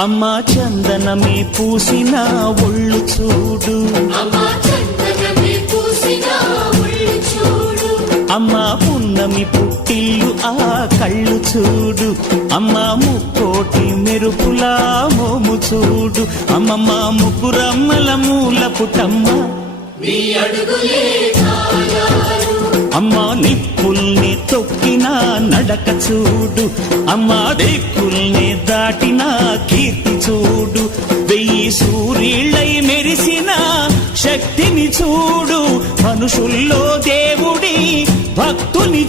అమ్మా చందనమే పూసిన ఒళ్ళు చూడు, అమ్మా పున్నమి పుట్టిల్లు ఆ కళ్ళు చూడు, అమ్మా ముక్కోటి మెరుపులా మోము చూడు, అమ్మమ్మ ముగ్గురమ్మల మూల పుటమ్మ అమ్మా నిప్పుల్ని తొక్కిన నడక చూడు, అమ్మా దిక్కుల్ని దాటిన కీర్తి చూడు, 1000 సూర్యుళ్ళై మెరిసిన శక్తిని చూడు, మనుషుల్లో దేవుడి భక్తుని